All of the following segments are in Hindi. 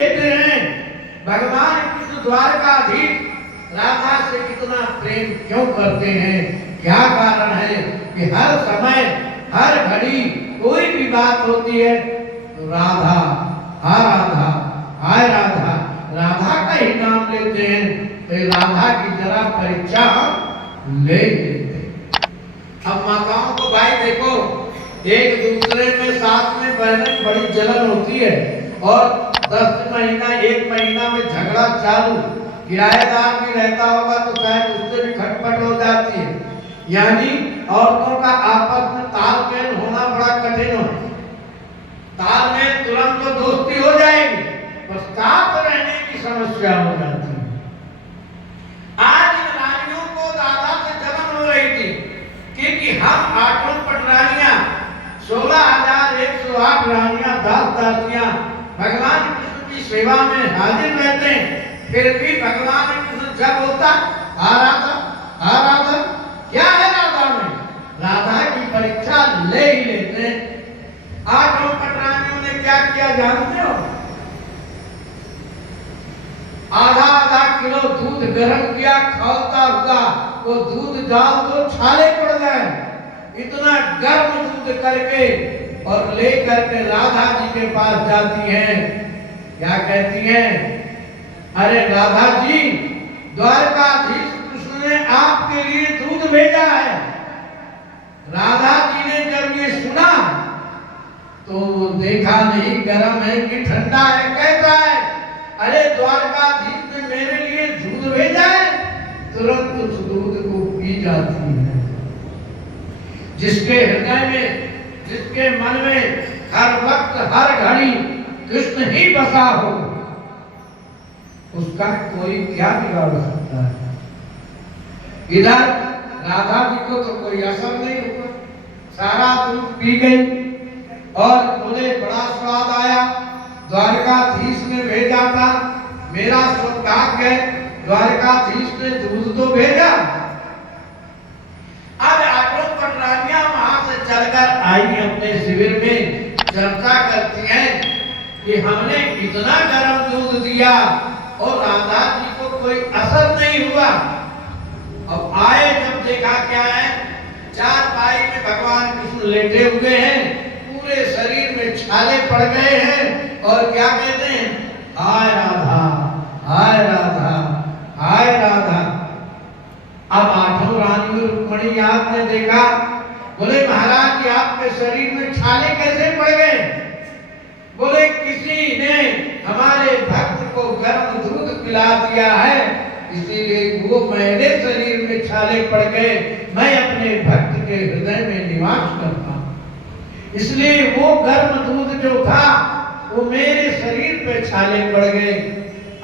कहते हैं भगवान कृष्ण द्वारकाधीश राधा से कितना प्रेम क्यों करते हैं, क्या कारण है कि हर समय हर घड़ी कोई भी बात होती है तो राधा, हाँ राधा, हाय राधा, राधा का ही नाम लेते हैं। तो राधा की जरा परीक्षा हम ले लेते हैं। अब माताओं को भाई देखो, एक दूसरे में साथ में बहने बड़ी जलन होती है और 10 महीना 1 महीना में झगड़ा चालू, किराएदार भी रहता होगा तो शायद उससे भी खटपट हो जाती है। यानी औरतों का आपस में तालमेल होना बड़ा कठिन है। तालमेल तुरंत तो दोस्ती हो जाएगी, पर साथ रहने की समस्या हो जाती है। आज इन रानियों को दादा से जलन हो रही थी क्योंकि हम 8 पटरानियां 16,108 रानियां दासियां भगवान कृष्ण की सेवा में हाजिर रहते हैं, फिर भी भगवान कृष्ण जब होता आ राधा क्या है राधा में, राधा की परीक्षा ले ही लेते हैं। 8 पटरानियों ने क्या किया जानते हो? आधा किलो दूध गर्म किया, खौलता हुआ वो दूध डाल दो छाले पड़ जाए, इतना गर्म दूध करके और लेकर के राधा जी के पास जाती हैं। क्या कहती हैं? अरे राधा जी, द्वारकाधीश कृष्ण ने आपके लिए दूध भेजा है। राधा जी ने जब ये सुना तो देखा नहीं गर्म है कि ठंडा है, कैसा है? अरे द्वारकाधीश ने मेरे लिए दूध भेजा है, तुरंत उस दूध को पी जाती है। जिसके हृदय में, जिसके मन में हर वक्त हर घड़ी कृष्ण ही बसा हो, उसका कोई क्या बिगाड़ सकता है? इधर राधा जी को तो कोई असर नहीं हुआ, सारा दूध पी गई और बोले बड़ा स्वाद आया, द्वारकाधीश ने भेजा था, मेरा सौभाग्य है द्वारकाधीश ने दूध तो भेजा। अब 8 पटरानियां वहां से चलकर आई अपने शिविर में, चर्चा करती हैं कि हमने कितना गर्म दूध दिया और राधा जी को कोई असर नहीं हुआ। अब आए जब देखा क्या है, चारपाई में भगवान कृष्ण लेटे हुए हैं, पूरे शरीर में छाले पड़ गए हैं और क्या कहते हैं? हाय राधा, हाय राधा, हाय राधा। अब 8 रानियों रुक्मणी याद ने देखा, बोले महाराज जी आपके शरीर में छाले कैसे पड़ गए? बोले किसी ने हमारे भक्त को गर्म दूध पिला दिया है, इसीलिए वो मेरे शरीर में छाले पड़ गए। मैं अपने भक्त के हृदय में निवास करता हूँ, इसलिए वो गर्म दूध जो था वो मेरे शरीर पे छाले पड़ गए।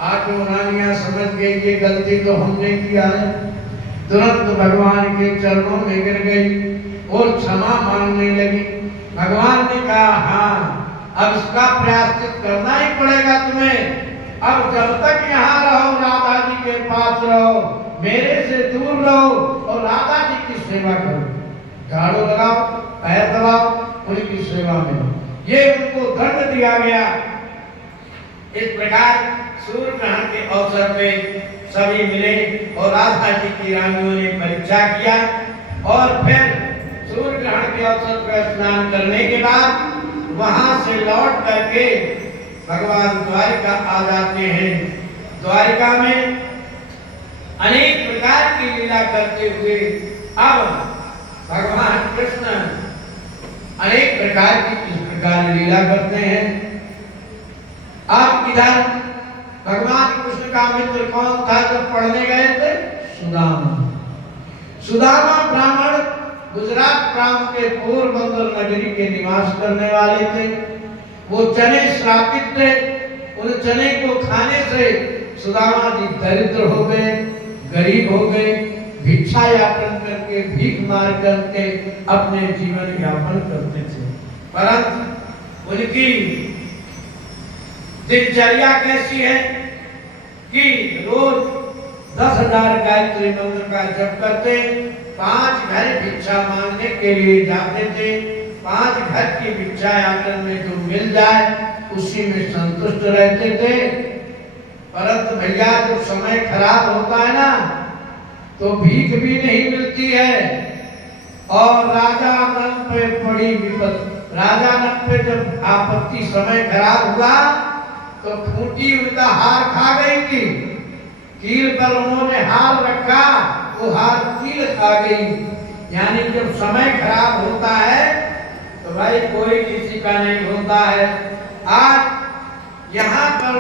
8 रानियां समझ गई ये गलती तो हमने किया है, तुरंत भगवान के चरणों में गिर गई और क्षमा मांगने लगी। भगवान ने कहा हाँ, अब इसका प्रायश्चित करना ही पड़ेगा तुम्हें। अब जब तक यहाँ रहो, राधा जी के पास रहो, मेरे से दूर रहो और राधा जी की सेवा करो, झाड़ू लगाओ, पैर दबाओ, उनकी सेवा में। ये उनको दंड दिया गया। इस प्रकार सूर्य ग्रहण के अवसर पे सभी मिले और राधा जी की रानियों ने परीक्षा किया और फिर सूर्य ग्रहण के अवसर पर स्नान करने के बाद वहां से लौट करके भगवान द्वारिका आ जाते हैं। द्वारिका में अनेक प्रकार की लीला करते हुए अब भगवान कृष्ण अनेक प्रकार की इस प्रकार लीला करते हैं। अब इधर भगवान कृष्ण का मित्र कौन था जब पढ़ने गए थे? सुदामा। सुदामा ब्राह्मण गुजरात प्रांत के पोरबंदर नगरी के निवास करने वाले थे। वो चने श्रापित थे, उन चने को खाने से सुदामा जी दरिद्र हो गए, गरीब हो गए, भिक्षा यापन करके, भीख मार करके अपने जीवन यापन करते थे। परंतु उनकी दिनचर्या कैसी है कि रोज 10,000 गायत्री मंत्र का जप करते, 5 घर भिक्षा मांगने के लिए जाते थे। 5 घर की भिक्षा याचन में जो मिल जाए उसी में संतुष्ट रहते थे। परंतु भैया जब समय खराब होता है ना तो भीख भी नहीं मिलती है। और राजा नल पे पड़ी विपत्ति। राजा नल पे जब आपत्ति समय खराब हुआ तो खूंटी उनका हार खा गई थी। कील पर उन्होंने हार रखा, वो हार कील खा गई। यानी जब समय खराब होता है तो भाई कोई किसी का नहीं होता है। आज यहाँ पर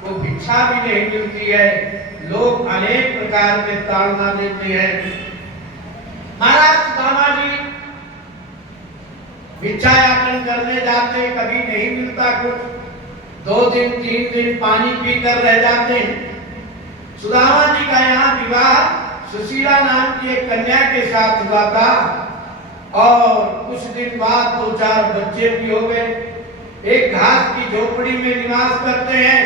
को भिक्षा भी नहीं मिलती है। लोग अनेक प्रकार के ताड़ना देते हैं। महाराज सुदामा जी भिक्षायाचन करने जाते, कभी नहीं मिलता कुछ, 2 दिन 3 दिन पानी पीकर रह जाते हैं। सुदामा जी का यहाँ विवाह सुशीला नाम की एक कन्या के साथ हुआ था और कुछ दिन बाद 2-4 बच्चे भी हो गए। एक घास की झोपड़ी में निवास करते हैं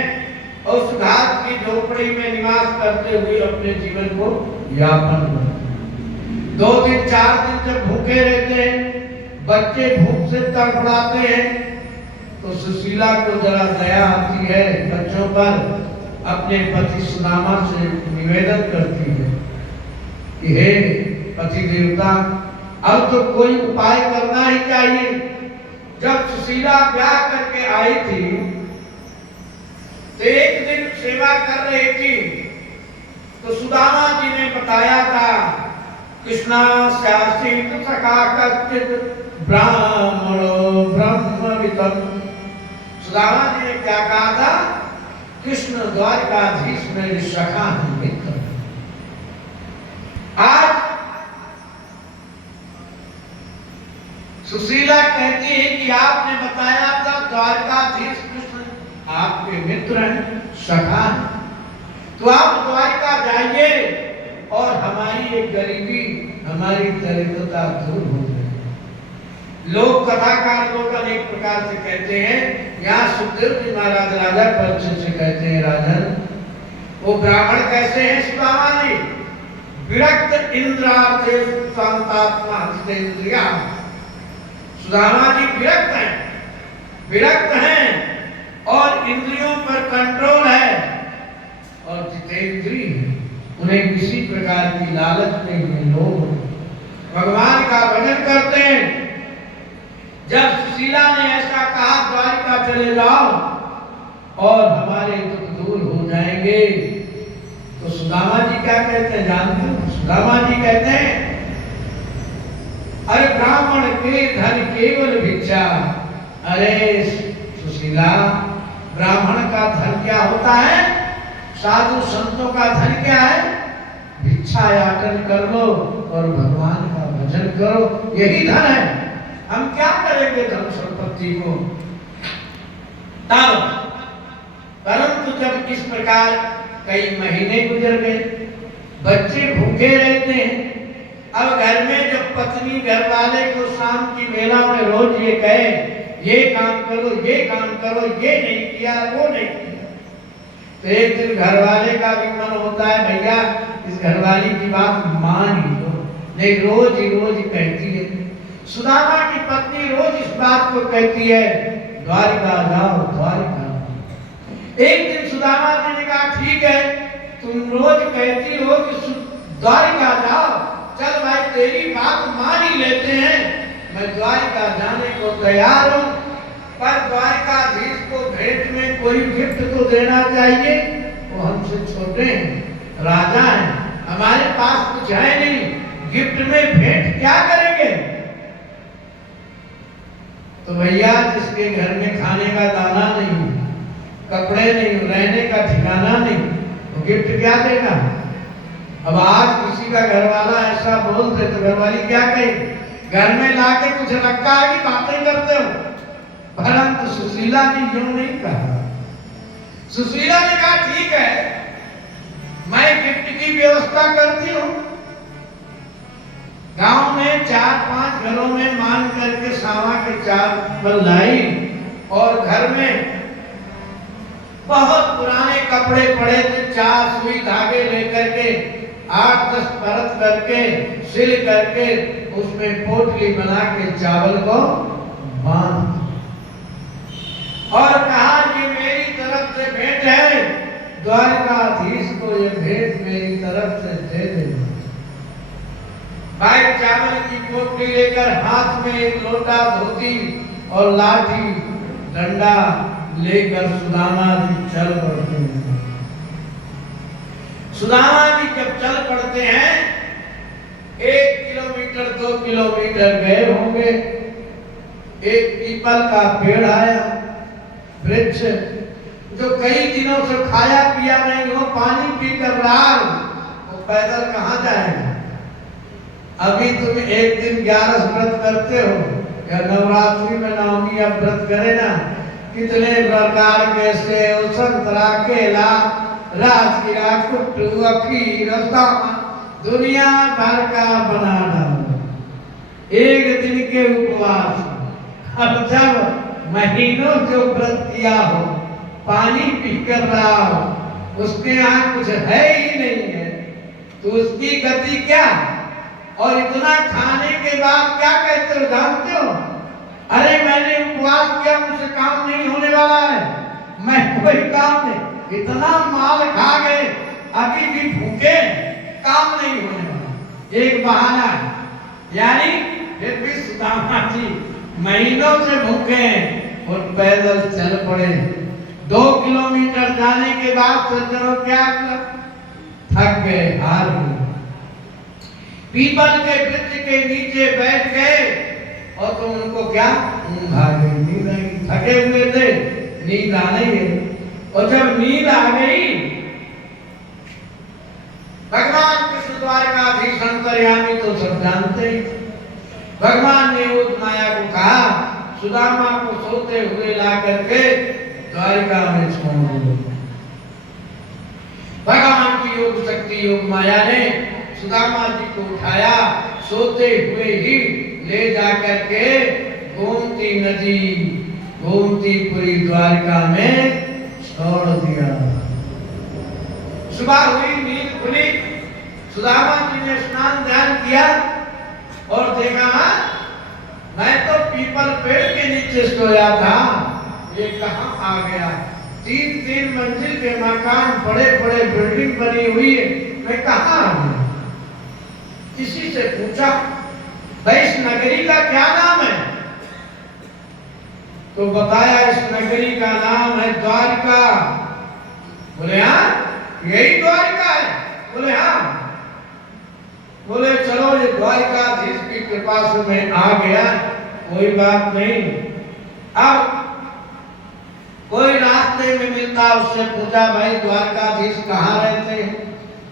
और उस घास की झोपड़ी में निवास करते हुए अपने जीवन को यापन करते हैं। 2 दिन 4 दिन जब भूखे रहते हैं, बच्चे भूख से तड़फड़ाते हैं, तो सुशीला को जरा दया आती है बच्चों पर। अपने पति सुदामा से निवेदन करती है कि हे पति देवता, अब तो कोई उपाय करना ही चाहिए। जब सुशीला ब्याह करके आई थी तो एक दिन सेवा कर रही थी तो सुदामा जी ने बताया था, कृष्णा शासित सखा कश्चित ब्राह्मणो ब्रह्मवितम। सुदामा जी ने क्या कहा था? कृष्ण द्वारकाधीश मेरे सखा हैं, मित्र। आज सुशीला कहती है कि आपने बताया था द्वारकाधीश कृष्ण आपके मित्र हैं, सखा हैं, तो आप द्वारका जाइए और हमारी एक गरीबी, हमारी दरिद्रता दूर हो जाए। लोग कथाकार लोग अनेक प्रकार से कहते हैं। यहाँ सुखदेव जी महाराज राजा परिचय से कहते हैं, राजन वो ब्राह्मण कैसे हैं सुदामा जी? विरक्त इंद्रार्थे शांतात्मा हस्तेन्द्रिया। सुदामा जी विरक्त हैं और इंद्रियों पर कंट्रोल है और जितेंद्रिय है, उन्हें किसी प्रकार की लालच नहीं है। लोग भगवान का भजन करते हैं। जब सुशीला ने ऐसा कहा द्वारिका चले जाओ और हमारे दुख दूर हो जाएंगे, तो सुदामा जी क्या कहते हैं जानते हो? सुदामा जी कहते हैं, अरे ब्राह्मण के धन केवल भिक्षा। अरे सुशीला, ब्राह्मण का धन क्या होता है? साधु संतों का धन क्या है? भिक्षायाचन कर लो और भगवान का भजन करो, यही धन है। हम क्या करेंगे धन संपत्ति को? तब परंतु जब इस प्रकार कई महीने गुजर गए, बच्चे भूखे रहते हैं। अब घर में जब पत्नी घर वाले को शाम की बेला में रोज ये कहे, ये काम करो, ये काम करो, ये नहीं किया, वो नहीं किया, तो एक दिन घर वाले का भी मन होता है भैया इस घरवाली की बात मान ही लो, नहीं रोज ही रोज कहती है। सुदामा की पत्नी रोज इस बात को कहती है, द्वारिका जाओ, द्वारिका। एक दिन सुदामा जी ने कहा, ठीक है तुम रोज कहती हो कि द्वारिका जाओ, चल भाई तेरी बात मान ही लेते हैं, मैं द्वारिका जाने को तैयार हूँ, पर द्वारिकाधीश को भेंट में कोई गिफ्ट तो देना चाहिए। वो हमसे छोटे हैं, राजा हैं, हमारे पास कुछ है नहीं, गिफ्ट में भेंट क्या करेंगे? तो भैया जिसके घर में खाने का दाना नहीं, कपड़े नहीं, रहने का ठिकाना नहीं, वो गिफ्ट क्या देगा? अब आज किसी का घरवाला ऐसा बोल दे तो घरवाली क्या कहे? घर में लाके कुछ रखा है कि बातें करते हो? परंतु सुशीला ने यूं नहीं कहा। सुशीला ने कहा, ठीक है मैं गिफ्ट की व्यवस्था करती हूँ। गांव में 4-5 घरों में मांग करके सावा के 4 फल लाई और घर में बहुत पुराने कपड़े पड़े थे, 4 सुई धागे लेकर के 8-10 परत करके सिल करके उसमें पोटली बना के चावल को बांध। और कहा कि मेरी तरफ से भेंट है, द्वारकाधीश को ये भेंट मेरी तरफ से दे देना। भाई चावल की पोटली लेकर हाथ में एक लोटा धोती और लाठी डंडा लेकर सुदामा जी चल पड़ते हैं। सुदामा जी जब चल पड़ते हैं, 1 किलोमीटर 2 किलोमीटर गए होंगे, एक पीपल का पेड़ आया, वृक्ष जो कई दिनों से खाया पिया नहीं हो, पानी पीकर रहा हो, वो पैदल कहाँ जाएगा। अभी तुम एक दिन 11 व्रत करते हो या नवरात्रि में नवमी या व्रत करे ना, कितने प्रकार के सेव संतरा केला राजगिरा कुट्टू अखीर दुनिया भर का बना डालो, एक दिन के उपवास। अब जब महीनों जो व्रत किया हो, पानी पीकर रहा हो, उसके यहाँ कुछ है ही नहीं है, तो उसकी गति क्या। और इतना खाने के बाद क्या कहते हो जानते हो, अरे मैंने उपवास किया, मुझसे काम नहीं होने वाला है, मैं कोई काम नहीं, इतना माल खा गए अभी भी भूखे, काम नहीं होने वाला, एक बहाना है। यानी फिर भी सुदामा जी महीनों से भूखे हैं और पैदल चल पड़े। 2 किलोमीटर जाने के बाद सज्जनों क्या किया, थक गए, हार गए, पीपल के वृक्ष के नीचे बैठ गए और तो उनको क्या नींद आ गई, नींद आई, थके हुए थे, नींद आ गई। और जब नींद आ गई, भगवान कृष्ण द्वारकाधीश अंतर्यामी तो सब जानते हैं, भगवान ने उस माया को कहा सुदामा को सोते हुए ला करके द्वारिका में छोड़ दो। भगवान की योग शक्ति योग माया ने सुदामा जी को उठाया, सोते हुए ही ले जाकर के गोमती नदी गोमतीपुरी द्वारिका में छोड़ दिया। सुबह हुई, नींद खुली, सुदामा जी ने स्नान ध्यान किया और देखा मैं तो पीपल पेड़ के नीचे सोया था, ये कहाँ आ गया। 3-3 मंजिल के मकान, बड़े बड़े बिल्डिंग बनी हुई है, मैं कहाँ आ गया। किसी से पूछा भाई इस नगरी का क्या नाम है, तो बताया इस नगरी का नाम है द्वारिका। बोले हाँ यही द्वारिका है, बोले हाँ। बोले चलो ये द्वारिकाधीश की कृपा से मैं आ गया, कोई बात नहीं। अब कोई रास्ते में मिलता, उससे पूछा भाई द्वारकाधीश कहाँ रहते हैं,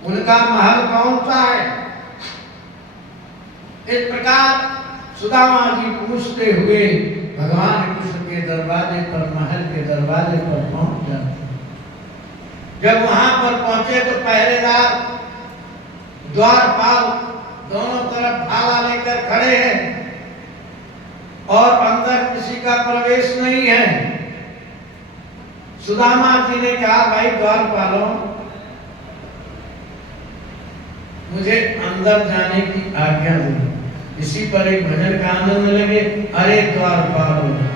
उनका महल कौन सा है। इस प्रकार सुदामा जी पूछते हुए भगवान कृष्ण के दरवाजे पर, महल के दरवाजे पर पहुंच जाते। जब वहां पर पहुंचे तो पहरेदार द्वारपाल दोनों तरफ भाला लेकर खड़े हैं और अंदर किसी का प्रवेश नहीं है। सुदामा जी ने कहा भाई द्वारपालों, मुझे अंदर जाने की आज्ञा दो। इसी पर एक भजन का आनंद लगे, अरे द्वारपालों।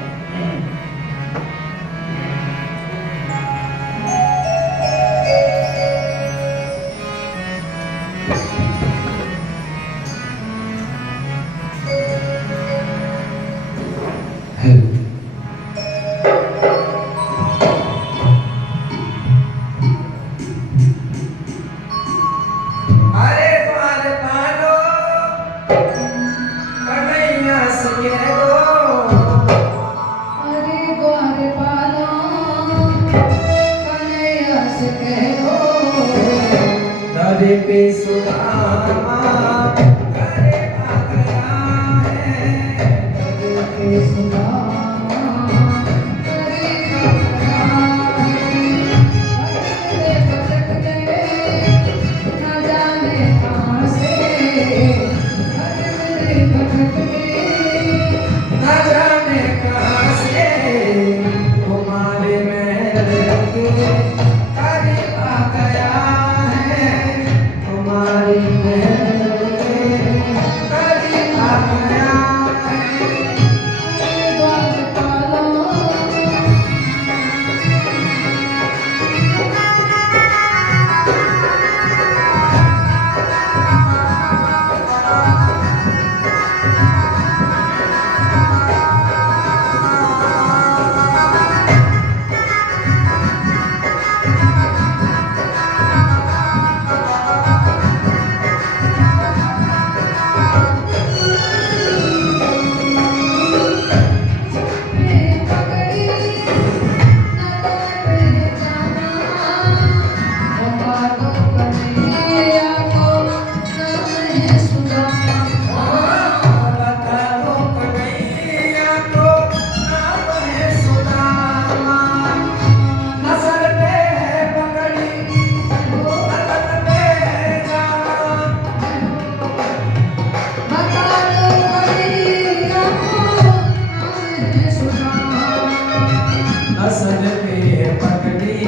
पकड़ी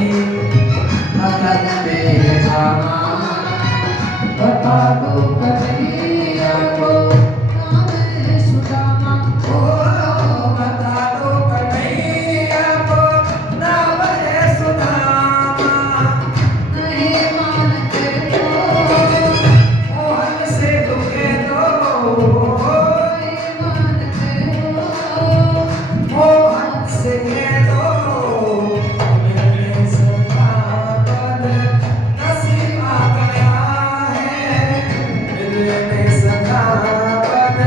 अकल में जाना बता दो कन्हैया को नाम है सुदामा। ओ बता दो कन्हैया को नाम है सुदामा। नहीं मानते हो मोहन से दुखे तो नहीं मानते हो मोहन से कह दो मेरे सखावत नसीब आ गया है। मेरे सखावत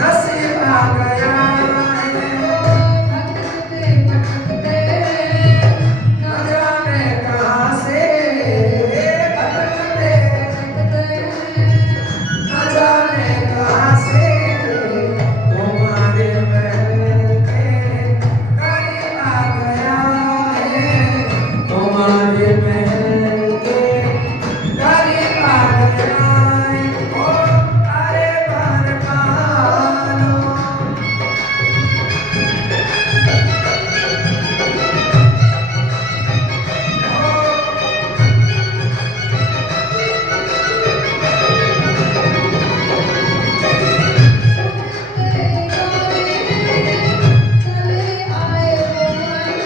नसीब आ गया है। भटकते भटकते न जाने कहाँ से भटकते भटकते न जाने कहाँ से तुम्हारे महल के करीब आ गया है। तुम्हारे महल के करीब आ गया है। ओ अरे बार मानो चले आए मोहन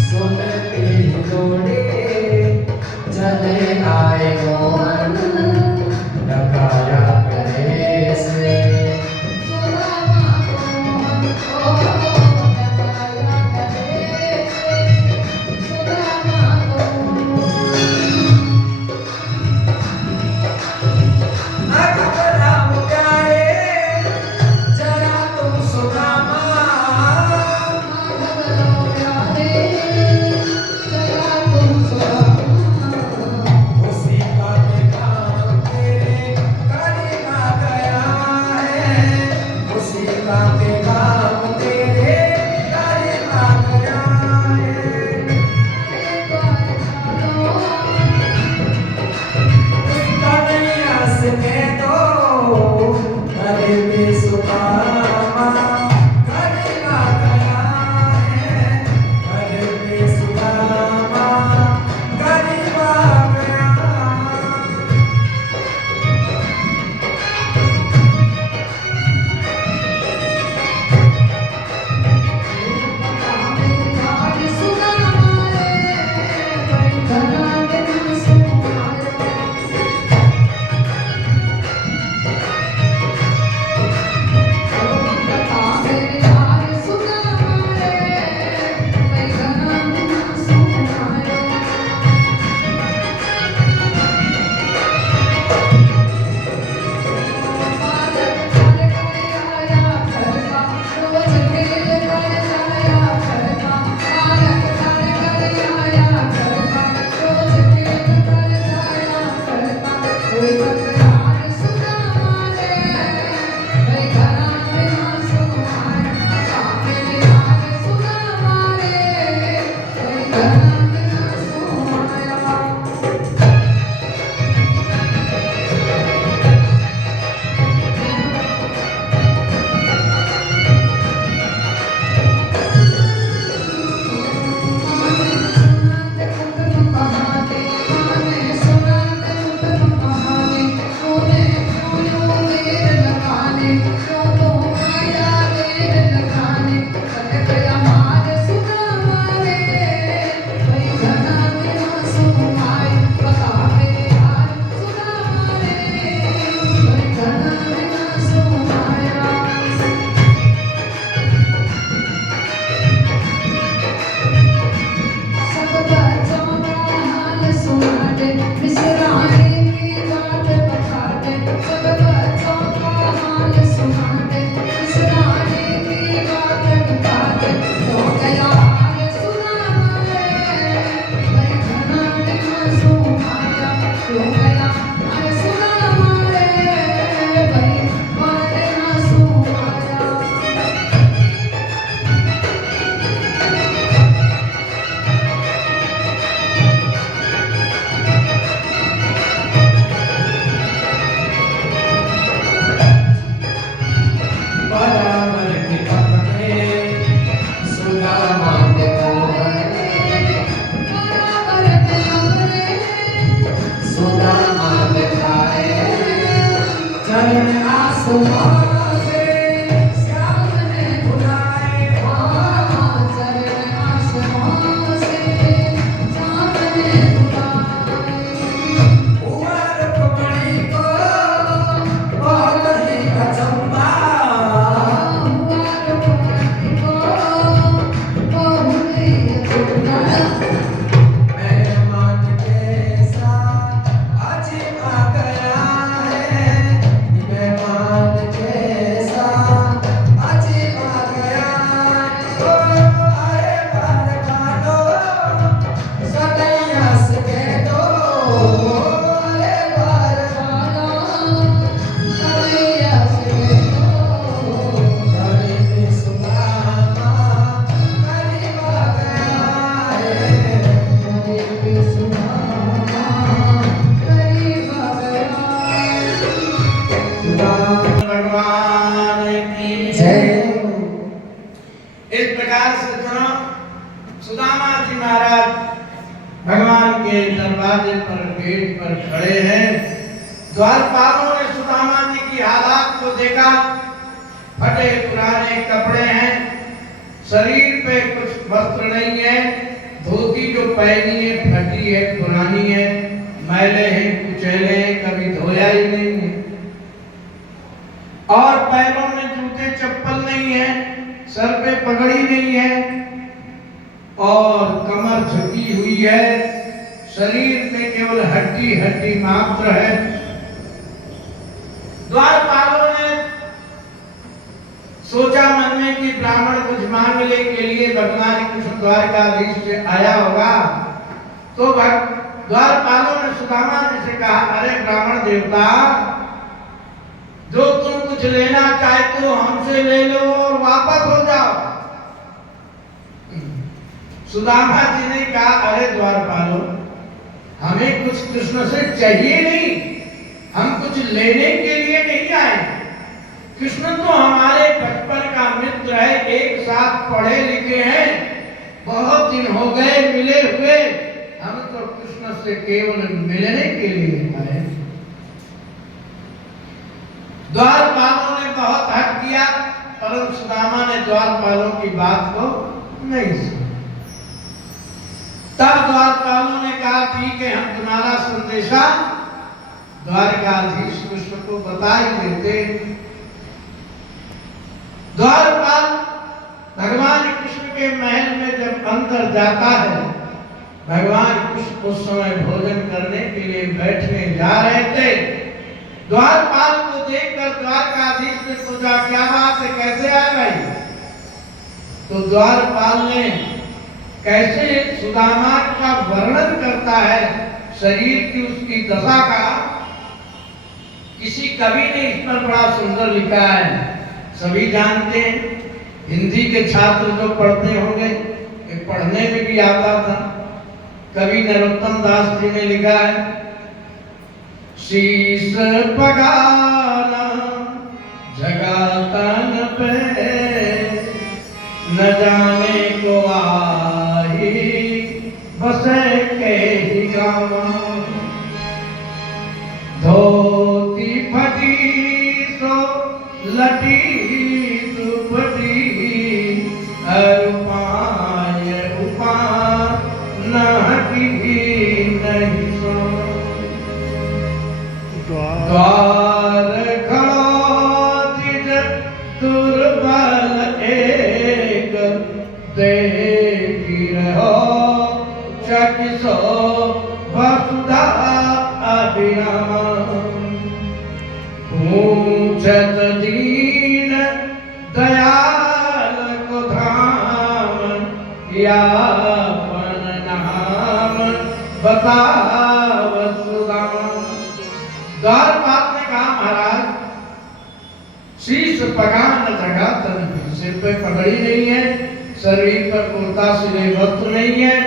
सुनते ही दौड़े चले आए मोहन लगाया गले से। ना घबराओ प्यारे जरा तुम सुदामा। उसी का देखा दरवाजे पर गेट पर खड़े हैं। द्वारपालों ने सुदामा जी की हालात को देखा। फटे पुराने कपड़े हैं, शरीर पे कुछ वस्त्र नहीं है, धोती जो पहनी है फटी है, पुरानी है, मैले हैं, कुचैले हैं, कभी धोया ही नहीं है, और पैरों में जूते चप्पल नहीं है, सर पे पगड़ी नहीं है, और कमर झुकी हुई है, शरीर में केवल हड्डी हड्डी मात्र है। द्वारपालों ने सोचा मन में कि ब्राह्मण कुछ मांगने के लिए भगवान कृष्ण द्वारकाधीश से आया होगा। तो द्वारपालों ने सुदामा जी से कहा, अरे ब्राह्मण देवता, जो तुम कुछ लेना चाहते हो हमसे ले लो और वापस हो जाओ। सुदामा जी ने कहा, अरे द्वारपालों, हमें कुछ कृष्ण से चाहिए नहीं, हम कुछ लेने के लिए नहीं आए। कृष्ण तो हमारे बचपन का मित्र है, एक साथ पढ़े लिखे हैं, बहुत दिन हो गए मिले हुए, हम तो कृष्ण से केवल मिलने के लिए आए। द्वारपालों ने बहुत हट किया, परंतु सुदामा ने द्वारपालों की बात को नहीं सुना। तब द्वारपालों ने कहा, ठीक है, हम तुम्हारा संदेशा द्वारकाधीश कृष्ण को बता ही देते। द्वारपाल भगवान कृष्ण के महल में जब अंदर जाता है, भगवान कृष्ण उस समय भोजन करने के लिए बैठने जा रहे थे। द्वारपाल को देखकर द्वारकाधीश ने पूछा, क्या बात है, कैसे आ गई? तो द्वारपाल ने कैसे सुदामा का वर्णन करता है, शरीर की उसकी दशा का, किसी कवि ने इस पर बड़ा सुंदर लिखा है। सभी जानते हैं, हिंदी के छात्र जो पढ़ते होंगे, पढ़ने में भी आता था। कवि नरोत्तम दास जी ने लिखा है, शीश पगाना जगातन पे, न जाने को आही बसे के ही गावा, धोती फटी सो लटी दुपटी, अरुपाय उपा न हटी नहीं सो, द्वार खड़ो तिज दुर्बल एक, देखी रहो चकिसो वसुधा अभिराम, पूछत दीन दयाल को धाम, यापन नाम बताव सुदाम। द्वारपाल ने कहा, महाराज, शीश पगान जगा तन, सिर पे पगड़ी नहीं है, शरीर पर कुर्ता सिले वस्त्र नहीं है,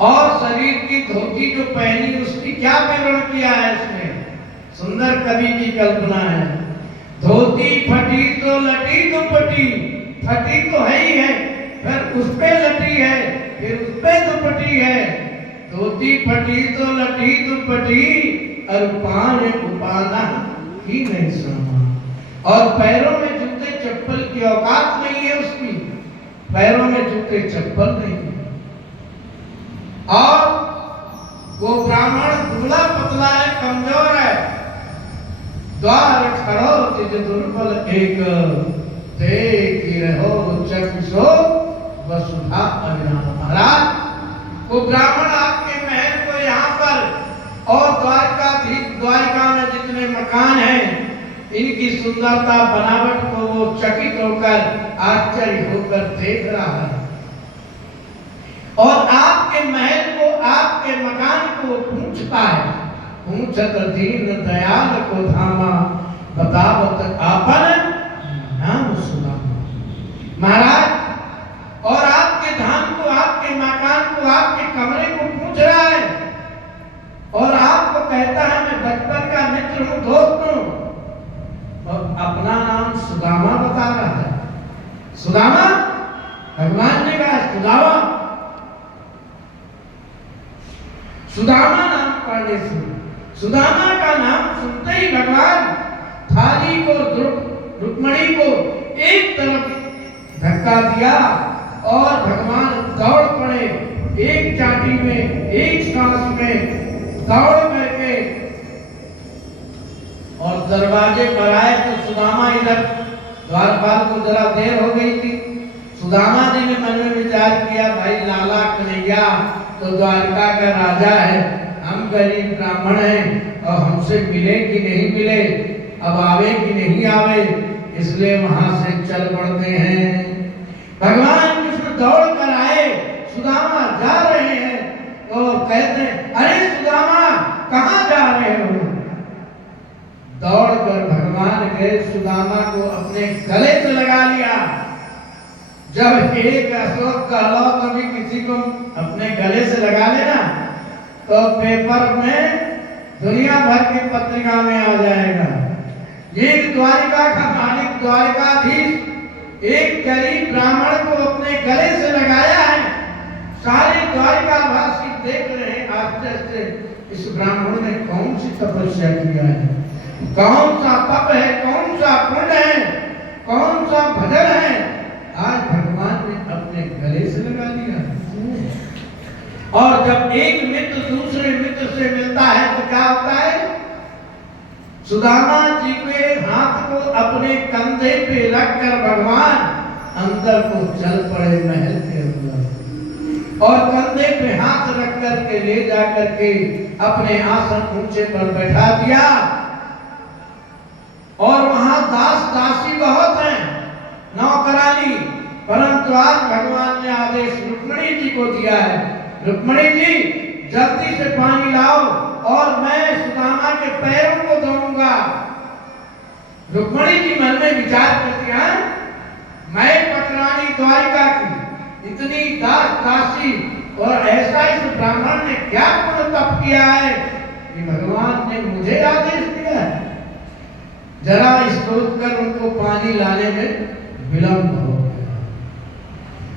और शरीर की धोती जो पहनी उसकी क्या विवरण किया है इसमें, सुंदर कवि की कल्पना है। धोती फटी तो लटी दुपटी, फटी तो है ही है, फिर उस पे लटी है, फिर उस पे दुपटी है, धोती फटी तो लटी दुपटी, और पान उपाना ही नहीं सुना, और पैरों में जूते चप्पल की औकात नहीं है उसकी, पैरों में जूते चप्पल नहीं है, और वो ब्राह्मण दुबला पतला है, कमजोर है। द्वार खड़ो तिज दुर्बल एक, देखी रहो चकिसो वसुधा अभिराम। महाराज, वो ब्राह्मण आपके महल को यहाँ पर और द्वारिका में जितने मकान हैं, इनकी सुंदरता बनावट को वो चकित होकर आश्चर्य होकर देख रहा है, और आपके महल को, आपके मकान को पूछता है। पूछत दीन दयाल को धामा, बतावत आपन नाम सुदामा। महाराज, और आपके धाम को, आपके मकान को, आपके कमरे को पूछ रहा है, और आपको कहता है मैं बचपन का मित्र हूँ, दोस्त हूँ, और अपना नाम सुदामा बता रहा है। सुदामा, भगवान ने कहा सुदामा। सुदामा नाम पढ़ने से, सुदामा का नाम सुनते ही भगवान थाली को रुक्मणी को एक तरफ धक्का दिया और भगवान दौड़ पड़े, एक चाटी में एक सांस में दौड़ करके और दरवाजे पर आए तो सुदामा इधर द्वारपाल को जरा देर हो गई थी। सुदामा जी ने मन में विचार किया, भाई लाला कन्हैया तो द्वारका का राजा है, हम गरीब ब्राह्मण हैं और हमसे मिले कि नहीं मिले, अब आवे कि नहीं आवे, इसलिए वहां से चल पड़ते हैं। भगवान कृष्ण दौड़ कर आए, सुदामा जा रहे हैं तो कहते हैं, अरे सुदामा कहाँ जा रहे हो? दौड़कर भगवान गए, सुदामा को अपने गले से लगा लिया। जब एक अशोक कहलाओ कभी किसी को अपने गले से लगा लेना तो पेपर में दुनिया भर की पत्रिका में आ जाएगा। ये द्वारिका का मालिक द्वारिकाधीश एक गरीब ब्राह्मण को अपने गले से लगाया है। सारे द्वारिकावासी देख रहे हैं आश्चर्य से, इस ब्राह्मण ने कौन सी तपस्या किया है, कौन सा तप है, कौन सा पुण्य है, कौन सा भजन है, आज भगवान ने अपने गले से लगा लिया। और जब एक मित्र दूसरे मित्र से मिलता है तो क्या होता है? सुदामा जी के हाथ को अपने कंधे पे रखकर भगवान अंदर को चल पड़े महल के अंदर और कंधे पे हाथ रख कर के ले जा करके अपने आसन ऊंचे पर बैठा दिया। और वहां दास दासी बहुत हैं, नौकरानी, परंतु आज भगवान ने आदेश रुक्मणी जी को दिया है, रुक्मणी जी जल्दी से पानी लाओ और मैं सुदामा के पैरों को धोऊंगा। रुक्मणी जी मन में विचार करती है, मैं पटरानी द्वारिका की, इतनी दास दासी और ऐसा इस ब्राह्मण ने क्या पुण्य तप किया है कि भगवान ने मुझे आदेश दिया है। जरा सोच कर उनको पानी लाने में विलंब हो गया।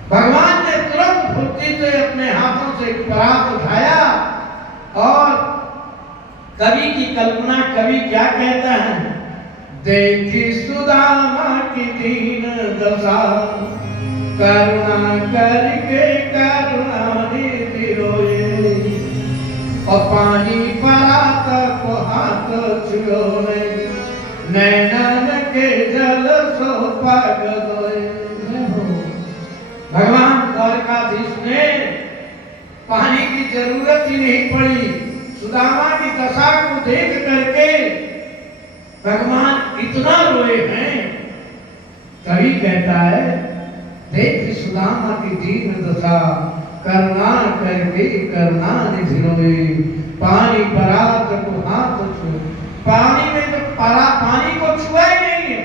भगवान ने तुरंत फुर्ती से अपने हाथों से परात उठाया और कवि की कल्पना, कवि क्या कहता है, देखी सुदामा की दीन दशा, करुणा करके करुणा निधि रोए, और पानी परात को हाथ छुए, नैनन के जल सो पग दोए। भगवान द्वारकाधीश ने पानी की जरूरत ही नहीं पड़ी। सुदामा की दशा को देख करके भगवान इतना रोए हैं। कवि कहता है, देख सुदामा की दीन दशा, करुणा करके करुणा निधि रोए, पानी परात को हाथ छुए। पानी में तो पानी को छुआ ही नहीं है,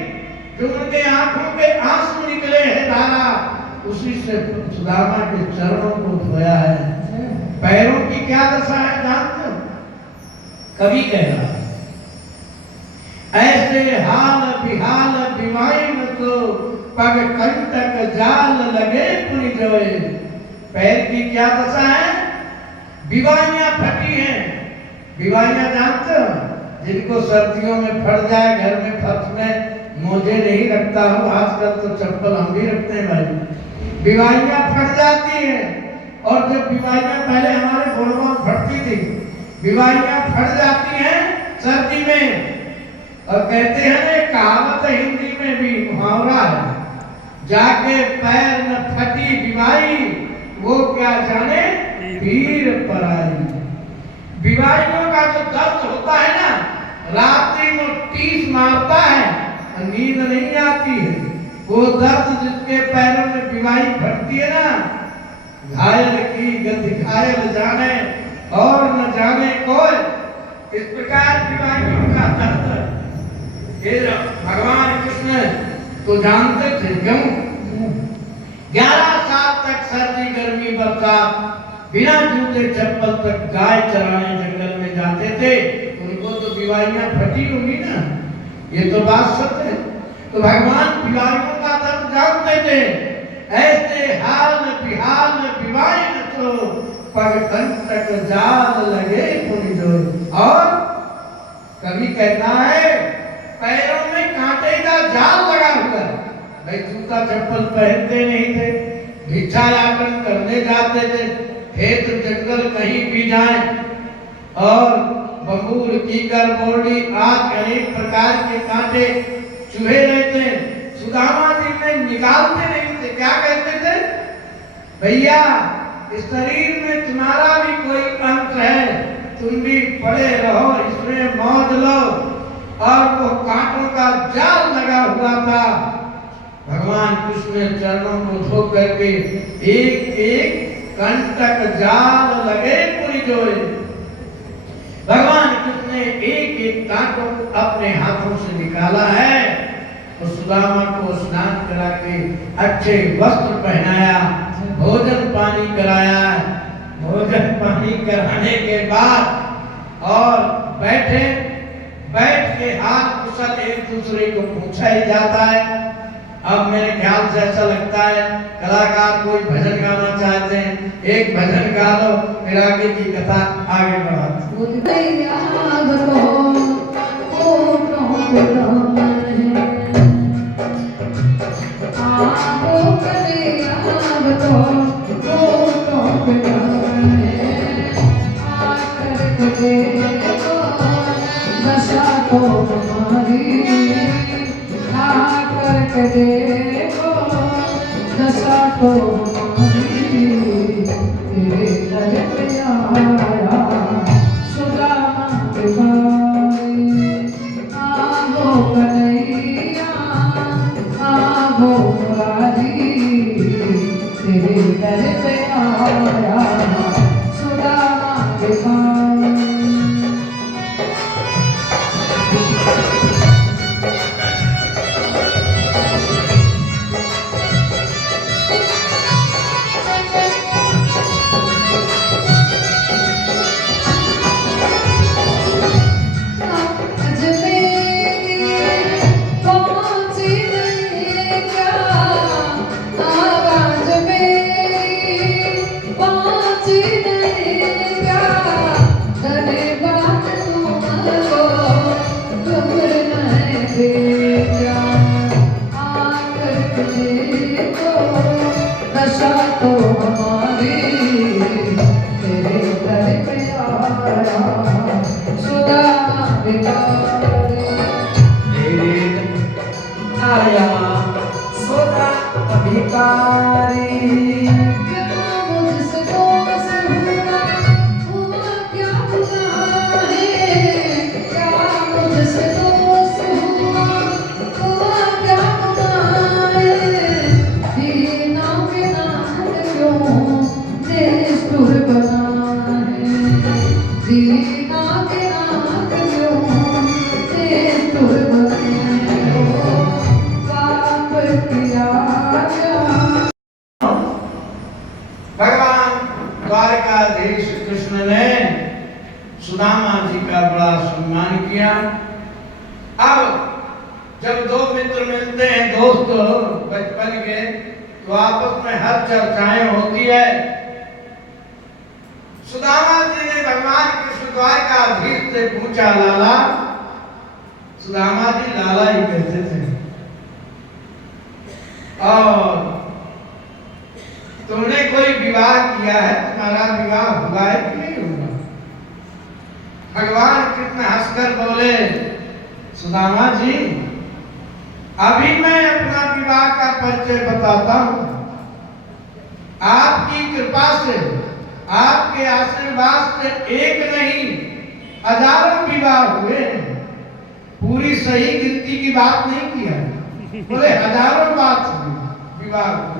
जो उनके आंखों के आंसू निकले हैं धारा, उसी से सुदामा के चरणों को धोया है। पैरों की क्या दशा है जानते हो? कवि कह रहा है, ऐसे हाल बिहाल बिमाइन तो पग कंटक जाल लगे पुनि जोए। पैर की क्या दशा है? बिवाइयां फटी हैं। बिवाइयां जानते हो, जिनको सर्दियों में फट जाए, घर में फर्श में मोजे नहीं रखता हो, आजकल तो चप्पल हम भी रखते हैं भाई। बिवाइयां फट जाती हैं और जब बिवाइयां पहले हमारे घोड़ों में फटती थी, बिवाइयां फट जाती हैं सर्दी में, और कहते हैं ना, कहावत हिंदी में भी मुहावरा है, जाके पैर न फटी बिवाई, वो क्या जाने पीर पराई। बीमारियों का जो दर्द होता है ना, रात्रि में टीस मारता है, नींद नहीं आती है, वो दर्द जिसके पैरों में बीमारी फटती है ना, घायल की गति घायल जाने और न जाने कोई, इस प्रकार बीमारियों का दर्द ये भगवान कृष्ण तो जानते थे। क्यों? 11 साल तक सर्दी गर्मी बरसात बिना जूते चप्पल तक गाय चराने जंगल में जाते थे, उनको तो बीमारियां फटी होंगी ना, ये तो बात सत्य है। तो भगवान बीमारियों का दर्द जानते थे। ऐसे हाल बिहाल बीमारी न तो पगकंटक जाल लगे पुनि जोर। और कभी कहता है पैरों में कांटे का जाल लगा हुआ। भाई जूता चप्पल पहनते नहीं थे, भिक्षायापन करने जाते थे, खेत जंगल कहीं भी जाए, और बबूल कीकर बोर्डी आज अनेक प्रकार के कांटे चूहे रहते हैं। सुदामा जी ने निकालते नहीं थे, क्या कहते थे, भैया इस शरीर में तुम्हारा भी कोई अंत है, तुम भी पड़े रहो, इसमें मौज लो। और वो कांटों का जाल लगा हुआ था। भगवान कृष्ण ने चरणों को धो करके एक एक कंटक जाल लगे पूरी जोए। भगवान कृष्ण ने एक एक कांटों को अपने हाथों से निकाला है और सुदामा को स्नान करा के अच्छे वस्त्र पहनाया, भोजन पानी कराया। भोजन पानी कराने के बाद और बैठ के हाथ कुशल एक दूसरे को पूछा ही जाता है। अब मेरे ख्याल से ऐसा लगता है कलाकार कोई भजन गाना चाहते हैं, एक भजन गा लो, फिर आगे की कथा आगे बढ़ाते। देखो दशा को हमारी, तेरे दर पे आया सुदामा के भाई। आगो कन्हैया आगो मुरारी, तेरे दर पे आया सुदामा के भाई। दशा तो हमारी, तेरे दर पे आया सुदामा के भाई। आया सुदामा भिखारी। भगवान द्वारकाधीश कृष्ण ने सुदामा जी का बड़ा सम्मान किया। अब जब दो मित्र मिलते हैं, दोस्त बचपन के, तो आपस में हर चर्चाएं होती है। सुदामा जी ने भगवान कृष्ण द्वारकाधीश से पूछा, लाला, सुदामा जी लाला ही कहते थे, और तुमने कोई विवाह किया है, तुम्हारा विवाह हुआ है कि नहीं हुआ? भगवान कृष्ण हंसकर बोले, सुदामा जी अभी मैं अपना विवाह का परिचय बताता हूं। आपकी कृपा से, आपके आशीर्वाद से एक नहीं हजारों विवाह हुए हैं। पूरी सही गिनती की बात नहीं किया, बोले हजारों बात विवाह हुए।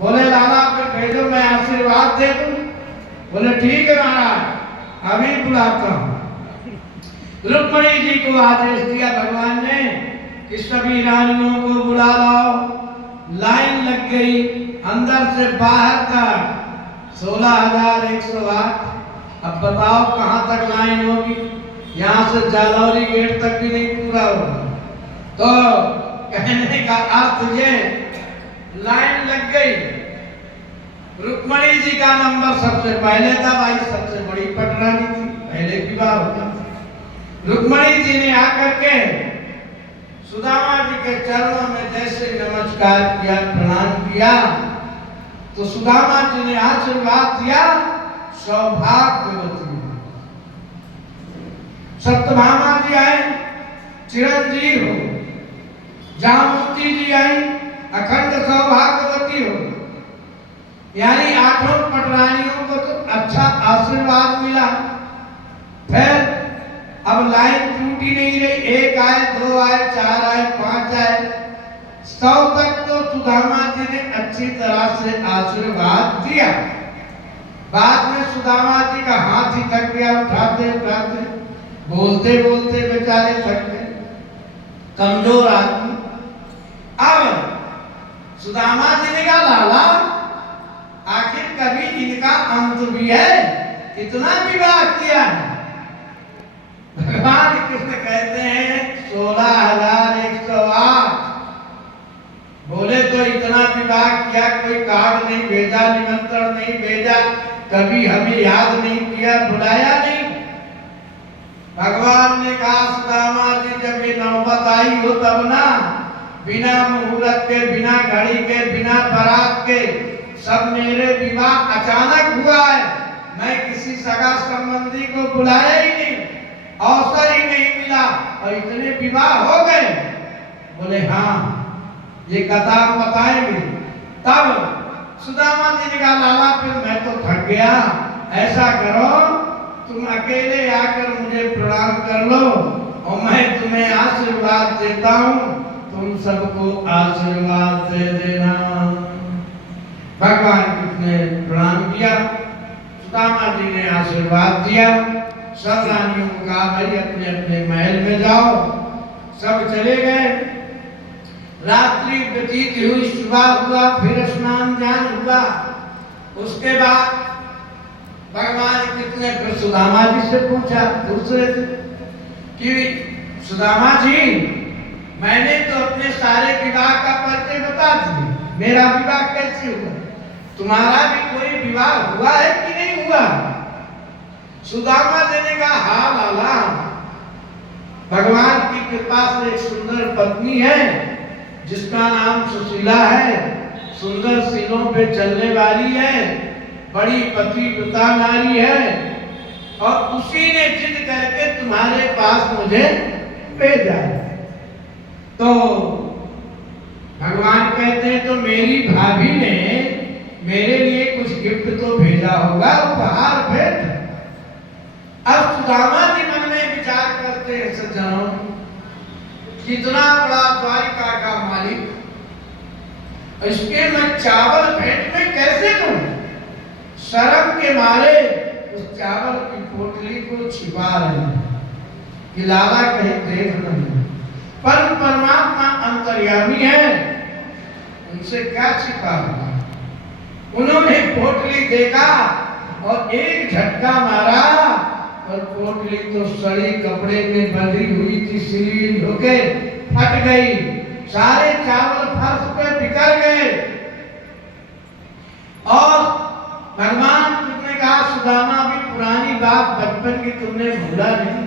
बोले लाला फिर भेजो, मैं आशीर्वाद दे दूं। बोले ठीक है महाराज, अभी बुलाता हूं। रुक्मणी जी को आदेश दिया भगवान ने कि सभी रानियों को बुला लाओ। लाइन लग गई अंदर से बाहर तक 16,108। अब बताओ कहां तक लाइन होगी? यहां से जालौरी गेट तक भी नहीं पूरा होगा। तो कहने का अर्थ ये, लाइन लग गई। रुक्मणी जी का नंबर सबसे पहले था, भाई सबसे बड़ी पटरानी थी, पहले विवाह होता। रुक्मणी जी ने आकर के सुदामा जी के चरणों में जैसे नमस्कार किया, प्रणाम किया, तो सुदामा जी ने आशीर्वाद दिया, सौभाग्यवती। सत्यभामा जी आए, चिरंजीव हो। जामवती जी आई, अखंड सौभाग्यवती हो। यानी आठों पटरानियों को तो अच्छा आशीर्वाद मिला। फिर अब लाइन टूटी नहीं रही, एक आए, दो आए, चार आए, पांच आए, 100 तक तो सुदामा जी ने अच्छी तरह से आशीर्वाद दिया। बाद में सुदामा जी का हाथ ही थक गया, उठाते उठाते, बोलते बोलते बेचारे थक गए, कमजोर आदमी। अब सुदामा जी ने कहा, लाला आखिर कभी इनका अंत भी है, कितना विवाह किया है। भगवान कृष्ण कहते हैं 16,108। बोले तो इतना विवाह किया, कोई कार्ड नहीं भेजा, निमंत्रण नहीं भेजा, कभी हमें याद नहीं किया, बुलाया नहीं। भगवान ने कहा, सुदामा जी जब ये नौबत आई हो तब ना, बिना मुहूर्त के, बिना घड़ी के, बिना बारात के सब मेरे विवाह अचानक हुआ है। मैं किसी सगा संबंधी को बुलाया ही नहीं, अवसर ही नहीं मिला, और इतने विवाह हो गए। बोले हाँ, ये कथा हम बताएंगे। तब सुदामा जी ने कहा, लाला फिर मैं तो थक गया, ऐसा करो तुम अकेले आकर मुझे प्रणाम कर लो और मैं तुम्हें आशीर्वाद देता हूँ, तुम सबको आशीर्वाद दे देना। भगवान कृष्ण ने प्रणाम किया, सुदामा जी ने आशीर्वाद दिया। सब रानियों को कहा, भाई अपने अपने महल में जाओ। सब चले गए। रात्रि व्यतीत हुई, सुबह हुआ, फिर स्नान ध्यान हुआ। उसके बाद भगवान कृष्ण ने फिर सुदामा जी से पूछा, पूछ रहे थे कि सुदामा जी, मैंने तो अपने सारे विवाह का परिचय बता दिया, मेरा विवाह कैसे हुआ, तुम्हारा भी कोई विवाह हुआ है कि नहीं हुआ। सुदामा जी ने कहा, हाँ लाला, भगवान की कृपा से एक सुंदर पत्नी है जिसका नाम सुशीला है, सुंदर सीलों पे चलने वाली है, बड़ी पतिव्रता नारी है, और उसी ने जिद करके तुम्हारे पास मुझे भेजा है। तो भगवान कहते हैं, तो मेरी भाभी ने मेरे लिए कुछ गिफ्ट तो भेजा होगा, उपहार भेंट। अब सुदामा जी मन में विचार करते हैं, सज्जनों, कितना बड़ा द्वारिका का मालिक, इसके मैं चावल भेंट में कैसे दूं। शर्म के मारे उस चावल की पोटली को छिपा रहे हैं कि लाला कहीं देख नहीं। पर परमात्मा अंतर्यामी है, उनसे क्या छिपा हुआ। उन्होंने पोटली देखा और एक झटका मारा, और पोटली तो सड़ी कपड़े में बंधी हुई थी, सिली होके फट गई, सारे चावल फर्श पे बिखर गए। और भगवान ने कहा, सुदामा, भी पुरानी बात बचपन की तुमने भूला नहीं,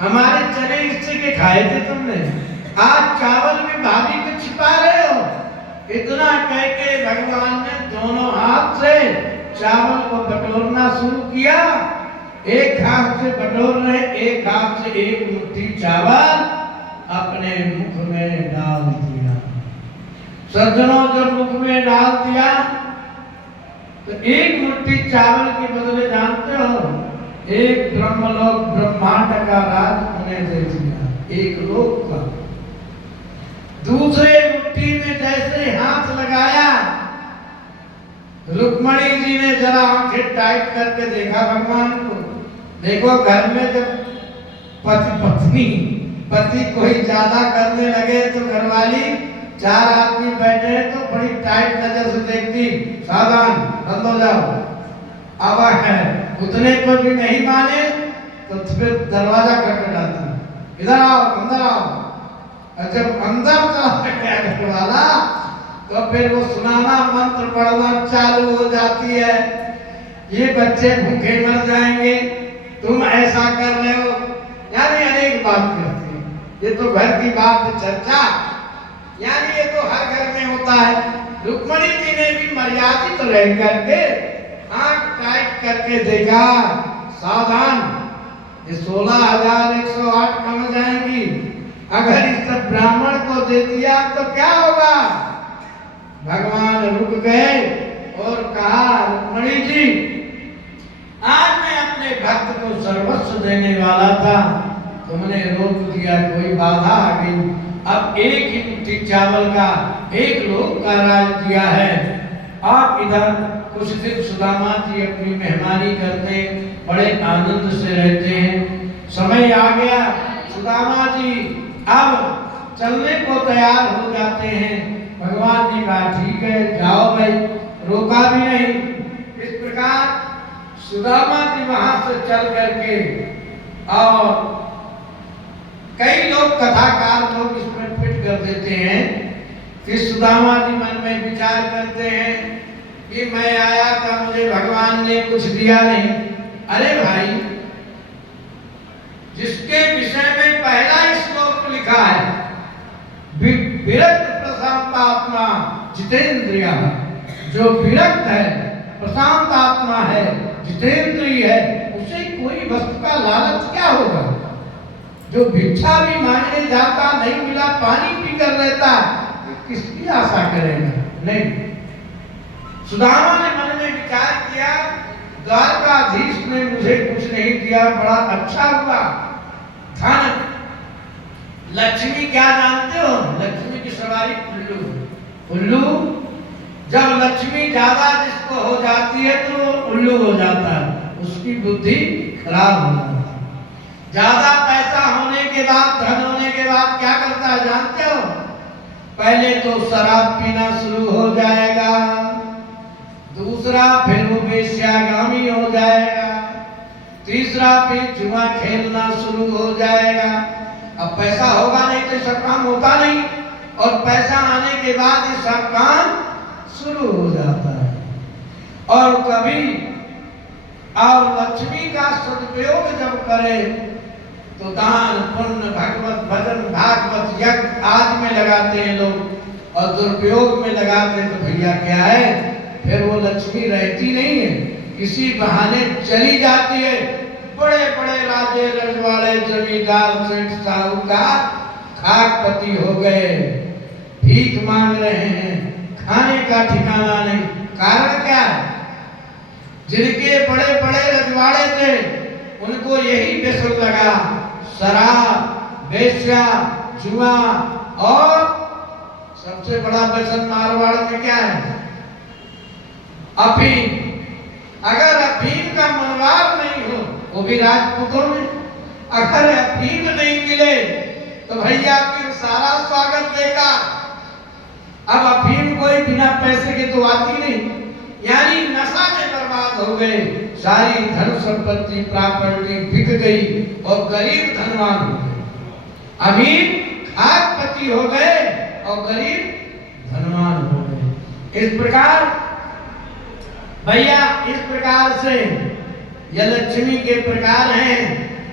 हमारे चने हिस्से के खाए थे तुमने, आज चावल में भाभी को छिपा रहे हो। इतना कह के भगवान ने दोनों हाथ से चावल को बटोरना शुरू किया। एक हाथ से बटोर रहे, एक हाथ से एक मुट्ठी चावल अपने मुख में डाल दिया। सज्जनों, जब मुख में डाल दिया तो एक मुट्ठी चावल के बदले जानते हो, एक ब्रह्मलोक ब्रह्मांड का राज उन्हें दे दिया, एक लोक का। दूसरे मुट्ठी में जैसे हाथ लगाया, रुक्मणी जी ने जरा आंखें टाइट करके देखा भगवान को। देखो, घर में जब पति कोई ज्यादा करने लगे तो घरवाली, 4 आदमी बैठे हैं तो बड़ी टाइट नजर से देखती, सावधान, बंद हो जाओ। अब है उतने पर भी नहीं माने तो फिर दरवाजा खटखटाती, इधर आओ, अंदर आओ। और जब अंदर चला गया घरवाला तो फिर वो सुनाना मंत्र पढ़ना चालू हो जाती है। ये बच्चे भूखे मर जाएंगे, तुम ऐसा कर रहे हो, यानी अनेक बात करती है। ये तो घर की बात है, चर्चा, यानी ये तो हर घर में होता है। रुक्मणी जी ने भी मर्यादित रह करके आंख टाइट करके देखा, सावधान, ये 16,108 कम जाएंगी, अगर इस सब ब्राह्मण को दे दिया तो क्या होगा। भगवान रुक गए और कहा, रुक्मणी जी, आज मैं अपने भक्त को सर्वस्व देने वाला था, तुमने रोक दिया, कोई बाधा आ गई। अब एक ही मुट्ठी चावल का एक लोक का राज दिया है। आप इधर कुछ दिन सुदामा जी अपनी मेहमानी करते, बड़े आनंद से रहते हैं। समय आ गया, सुदामा जी अब चलने को तैयार हो जाते हैं। भगवान ने कहा, ठीक है, जाओ भाई, रोका भी नहीं। इस प्रकार सुदामा जी वहां से चल करके, और कई लोग कथाकार लोग इसमें फिट कर देते हैं कि सुदामा जी मन में विचार करते हैं कि मैं आया था, मुझे भगवान ने कुछ दिया नहीं। अरे भाई, जिसके विषय में पहला श्लोक लिखा है, विरक्त प्रशांत आत्मा जितेंद्रिय, जो विरक्त है, प्रशांत आत्मा है, जितेंद्रिय है, उसे कोई वस्तु का लालच क्या होगा। जो भिक्षा भी मांगने जाता, नहीं मिला, पानी पीकर रहता, किसकी आशा करेगा। नहीं, सुदामा ने मन में विचार किया, द्वारकाधीश ने मुझे कुछ नहीं दिया, बड़ा अच्छा हुआ। धन, लक्ष्मी क्या जानते हो, लक्ष्मी की सवारी उल्लू। उल्लू, जब लक्ष्मी ज्यादा जिसको हो जाती है तो उल्लू हो जाता है, उसकी बुद्धि खराब हो जाती है। ज्यादा पैसा होने के बाद, धन होने के बाद क्या करता है जानते हो, पहले तो शराब पीना शुरू हो जाएगा, दूसरा फिर वो वेश्यागामी हो जाएगा, तीसरा फिर जुआ खेलना शुरू हो जाएगा। अब पैसा होगा नहीं तो सब काम होता नहीं, और पैसा आने के बाद ये सब काम शुरू हो जाता है। और कभी और लक्ष्मी का सदुपयोग जब करे तो दान पुण्य भगवत भजन भागवत यज्ञ आदि में लगाते हैं लोग, और दुरुपयोग में लगाते हैं तो भैया क्या है, फिर वो लक्ष्मी रहती नहीं है, किसी बहाने चली जाती है। बड़े बड़े राजे रजवाड़े जमींदार सेठ साहूकार खाकपति हो गए, भीख मांग रहे हैं, खाने का ठिकाना नहीं। कारण क्या है, जिनके बड़े बड़े रजवाड़े थे उनको यही व्यसन लगा, शराब, वेश्या, जुआ, और सबसे बड़ा व्यसन मारवाड़ में क्या है, अफीम। अगर अफीम का मनवार नहीं हो, वो भी राजपूतों में, अगर अफीम नहीं मिले तो भैया फिर सारा स्वागत देगा। अब अफीम कोई बिना पैसे के तो आती नहीं, यानी नशा में बर्बाद हो गए, सारी धन संपत्ति प्रॉपर्टी बिक गई और गरीब धनवान हो गए, अमीर खाकपति हो गए और गरीब धनवान हो गए। इस प्रकार भैया, इस प्रकार से यह लक्ष्मी के प्रकार हैं।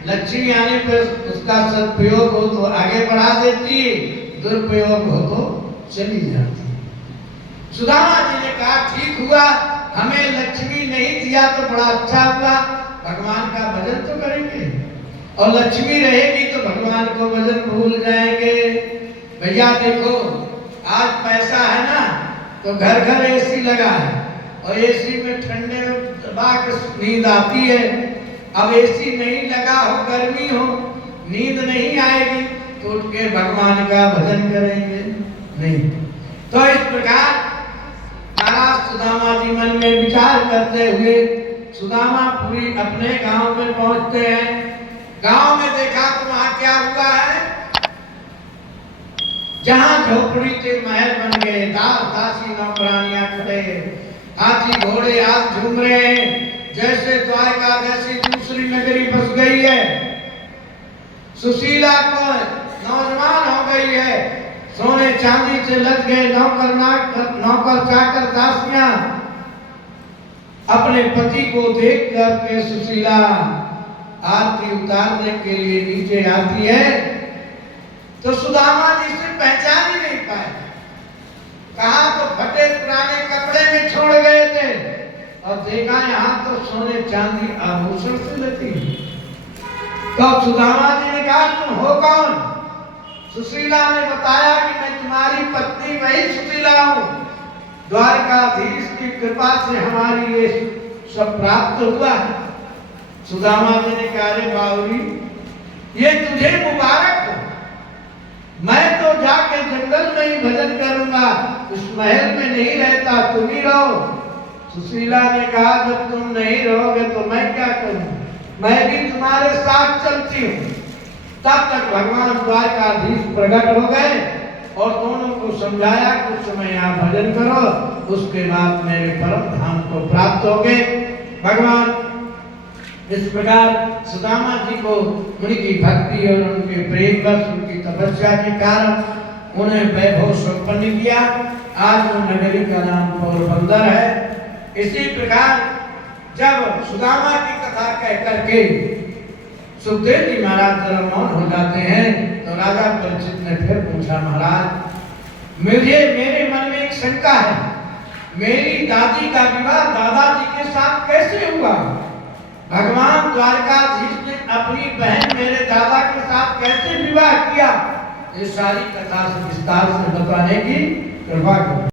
लक्ष्मी आने पर उसका सदुपयोग हो तो आगे बढ़ा देती है, दुरुपयोग हो तो चली जाती है। सुदामा जी ने कहा, ठीक हुआ, हमें लक्ष्मी नहीं दिया तो बड़ा अच्छा हुआ, भगवान का भजन तो करेंगे, और लक्ष्मी रहेगी तो भगवान को भजन भूल जाएंगे। भैया देखो, आज पैसा है ना तो घर घर एसी लगा है, और एसी में ठंडे में नींद आती है। अब एसी नहीं लगा हो, गर्मी हो, नींद नहीं आएगी तो उठ के भगवान का भजन करेंगे नहीं। तो इस प्रकार महाराज सुदामा जी मन में विचार करते हुए सुदामापुरी अपने गांव में पहुंचते हैं। गांव में देखा तो वहां क्या हुआ है, जहां झोपड़ी के महल बन गए, दास दासी नौकरानियां खड़े, हाथी घोड़े आज झूम रहे हैं, जैसे द्वारका जैसी दूसरी नगरी बस गई है। सुशीला को नौजवान हो गई है, सोने चांदी से लद गए नौकर चाकर दासियां अपने पति को देख कर के सुशीला आरती उतारने के लिए नीचे आती है तो सुदामा जी से पहचान ही नहीं पाए। कहा तो फटे पुराने कपड़े में छोड़ गए थे और देखा यहाँ तो सोने चांदी आभूषण से लदी। तो सुदामा जी ने कहा तुम हो कौन? सुशीला ने बताया कि मैं तुम्हारी पत्नी वही सुशीला हूँ। द्वारकाधीश की कृपा से हमारी ये सब प्राप्त हुआ है। सुदामा जी ने कहा रे बावरी ये तुझे मुबारक हो। मैं तो जाके जंगल में ही भजन करूंगा, उस महल में नहीं रहता, तुम ही रहो। सुशीला ने कहा जब तुम नहीं रहोगे तो मैं क्या करूं, मैं भी तुम्हारे साथ चलती हूँ। तब तक भगवान द्वारकाधीश प्रकट हो गए और दोनों को समझाया कुछ समय यहाँ भजन करो, उसके बाद मेरे परम धाम को प्राप्त हो गए। भगवान इस प्रकार सुदामा जी को उनकी भक्ति और उनके प्रेम बस उनकी तपस्या के कारण उन्हें वैभव संपन्न किया। आज वो नगरी का नाम पोरबंदर है। इसी प्रकार जब सुदामा की कथा कह करके सुखदेव जी महाराज जरा मौन हो जाते हैं तो राजा परीक्षित ने फिर पूछा महाराज मेरे मन में एक शंका है, मेरी दादी का विवाह दादाजी के साथ कैसे हुआ? भगवान द्वारकाधीश ने अपनी बहन मेरे दादा के साथ कैसे विवाह किया? ये सारी कथा से विस्तार से बताने की कृपा करें।